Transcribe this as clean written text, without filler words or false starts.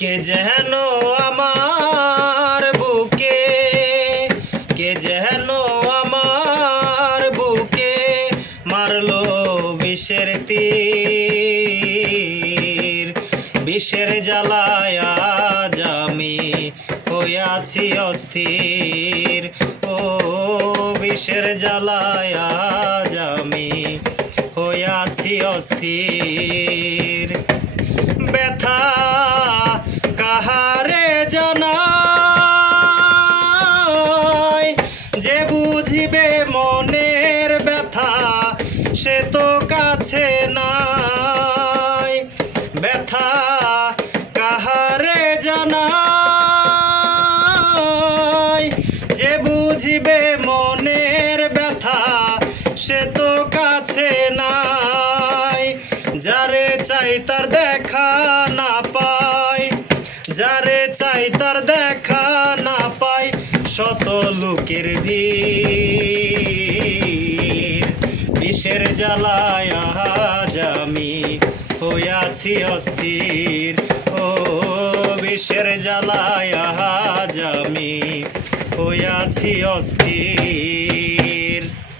কে যেন আমার বুকে, কে যেন আমার বুকে মারলো বিষের তীর। বিষের জ্বালায় আজ আমি হইয়াছি অস্থির। ও বিষের জ্বালায় আজ আমি হইয়াছি অস্থির। ব্যথা কাহারে জানাই, যে বুঝিবে মনের ব্যথা সে তো কাছে নাই। ব্যথা কাহারে জানাই, যে বুঝিবে মনের ব্যথা সে তো কাছে নাই। যারে চাই তার দেখা না পাই, যারে চাই তার দেখা না পাই, শত লোকের ভিড়। বিষের জ্বালায় আজ আমি হইয়াছি অস্থির। ও বিষের জ্বালায় আজ আমি হইয়াছি অস্থির।